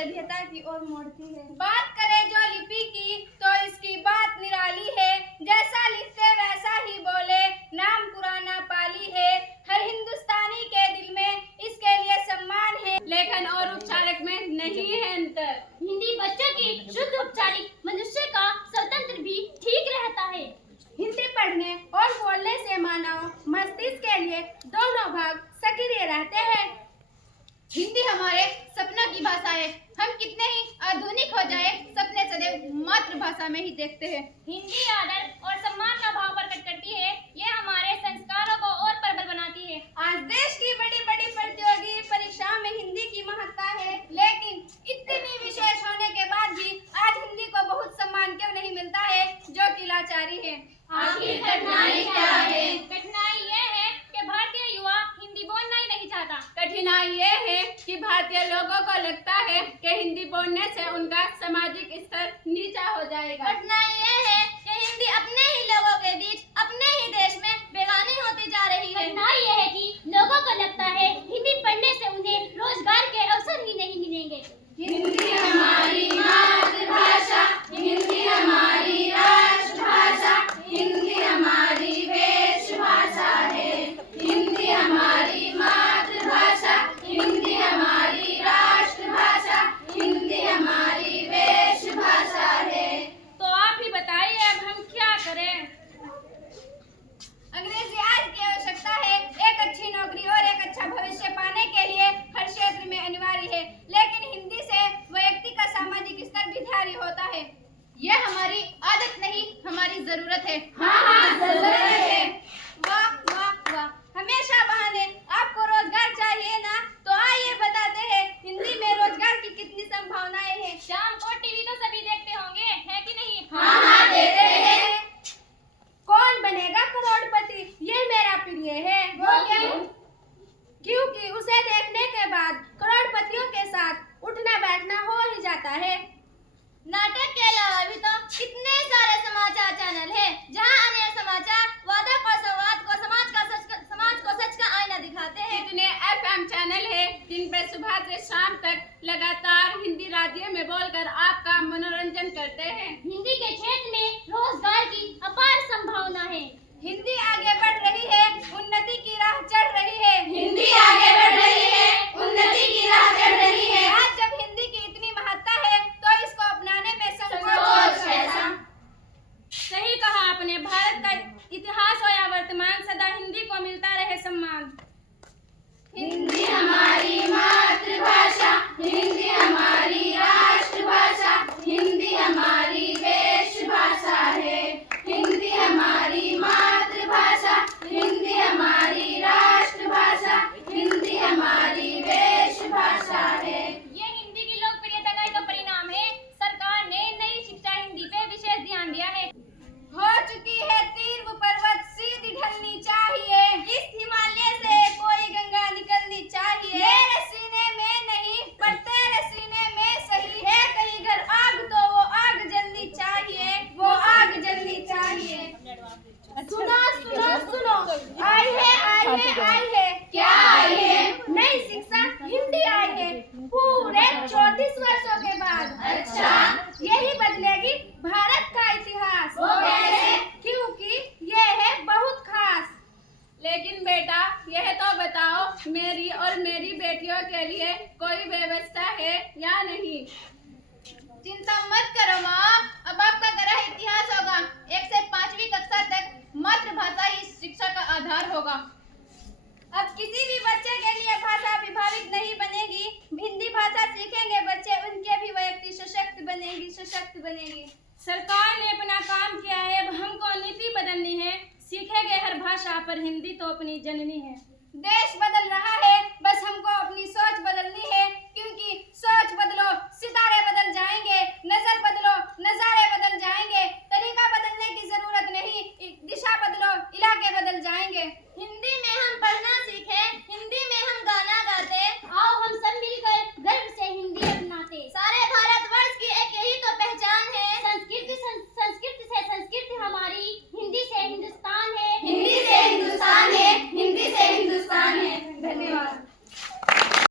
सभ्यता की ओर मोड़ती है। बात करें जो लिपि की तो इसकी बात निराली है, जैसा लिखते वैसा ही बोले, नाम पुराना पाली है, हर हिंदुस्तानी के दिल में इसके लिए सम्मान है। लेखन और उच्चारक में नहीं है अंतर। हिंदी बच्चों की शुद्ध उपचारिक मनुष्य का स्वतंत्र भी ठीक रहता है। हिंदी पढ़ने और बोलने से मानव मस्तिष्क के लिए दोनों भाग सक्रिय रहते हैं। हिंदी हमारे सपना की भाषा है। हम कितने ही आधुनिक हो जाए, सपने सदैव मातृभाषा में ही देखते हैं। हिंदी आदर और सम्मान का भाव प्रकट करती है। ये हमारे संस्कारों को और प्रबल बनाती है। आज देश की बड़ी बड़ी प्रतियोगी परीक्षाओं में हिंदी की महत्ता है, लेकिन इतनी विशेष होने के बाद भी आज हिंदी को बहुत सम्मान क्यों नहीं मिलता है, जो कि लाचारी है। आखिर कठिनाई क्या है? कठिनाई ये है कि भारतीय युवा हिंदी बोलना ही नहीं चाहता। कठिनाई ये है कि भारतीय लोगों को लगता है कि हिंदी बोलने से उनका सामाजिक स्तर नीचा हो जाएगा। कठिनाई ये है कि हिंदी अपने ही लोगों के बीच अपने ही देश में बेगानी होती जा रही है। कठिनाई ये है कि लोगों को लगता है हिंदी पढ़ने से उन्हें रोजगार के अवसर ही नहीं मिलेंगे। हिंदी हमारी मातृभाषा, हिंदी हमारी राष्ट्रभाषा, हिंदी हमारी वेशभाषा है। हिंदी हमारी मातृभाषा, हिंदी हमारी राष्ट्रभाषा, हिंदी हमारी वेशभाषा है। तो आप ही बताइए अब हम क्या करें? अंग्रेजी आज की आवश्यकता है। एक अच्छी नौकरी और एक अच्छा भविष्य पाने के लिए हर क्षेत्र में अनिवार्य है, लेकिन हिंदी से व्यक्ति का सामाजिक स्तर भी भारी होता है। यह हमारी आदत नहीं, हमारी जरूरत है। हाँ, जरूरत है। वाह वाह वाह, हमेशा बहाने। आपको रोजगार चाहिए ना, तो आइए बताते हैं हिंदी में रोजगार की कितनी संभावनाएं हैं। शाम को टीवी तो सभी देखते होंगे, है कि नहीं? हाँ, देखते हैं। कौन बनेगा करोड़पति, ये मेरा प्रिय है। वो क्यों? क्योंकि उसे देखने के बाद करोड़पतियों के साथ उठना बैठना हो ही जाता है। नाटक के अलावा भी तो कितने सारे समाचार चैनल हैं, जहां अन्य समाचार वादक और संवाद को समाज को सच का आईना दिखाते हैं। कितने FM चैनल है जिन पर सुबह से शाम तक लगातार हिंदी राज्यों में बोलकर आपका मनोरंजन करते हैं। हिंदी के क्षेत्र में रोजगार की अपार संभावना है। हिंदी आगे बढ़ रही है, उन्नति की राह चढ़ रही है। हिंदी आगे बढ़ रही है, उन्नति की राह चढ़ रही है। आज जब हिंदी की इतनी महत्ता है, तो इसको अपनाने में संकोच कैसा? सही कहा आपने। भारत का इतिहास हो या वर्तमान, सदा हिंदी को मिलता रहे सम्मान। हिंदी हमारी मातृभाषा, हिंदी हमारी राष्ट्रभाषा, हिंदी हमारी वेशभाषा है। हिंदी हमारी मातृभाषा, हिंदी हमारी राष्ट्रभाषा, हिंदी हमारी वेशभाषा है। ये हिंदी की लोकप्रियता का एक परिणाम है। सरकार ने नई शिक्षा हिंदी पे विशेष ध्यान दिया है। हो चुकी है तीव्र पर्वत, सीधी ढलनी चाहिए। इस हिमालय से कोई गंगा निकलनी चाहिए। मेरे सीने में नहीं, पर तेरे सीने में सही है। कहीं घर आग तो वो आग जलनी चाहिए, वो आग जलनी चाहिए। सुनो सुनो सुनो, आई है। क्या आई है? नई शिक्षा हिंदी आई है, पूरे 34 वर्षों के बाद। अच्छा, यही बदलेगी भारत का इतिहास। वो कैसे? क्योंकि ये है बहुत खास। लेकिन बेटा यह तो बताओ, मेरी और मेरी बेटियों के लिए कोई व्यवस्था है या नहीं? चिंता मत करो माँ, अब आपका गहरा इतिहास होगा। 1 से 5वीं कक्षा तक मातृभाषा ही शिक्षा का आधार होगा। अब किसी भी बच्चे के लिए भाषा अभिभाविक नहीं बनेगी। हिंदी भाषा सीखेंगे बच्चे, उनके भी व्यक्ति सशक्त बनेगी। सरकार ने अपना काम किया है, अब हमको नीति बदलनी है। सीखेंगे हर भाषा, पर हिंदी तो अपनी जननी है। देश बदल रहा है, बस हमको अपनी सोच बदलनी है, क्योंकि सोच बदलो सितारे बदल जाएंगे। नजर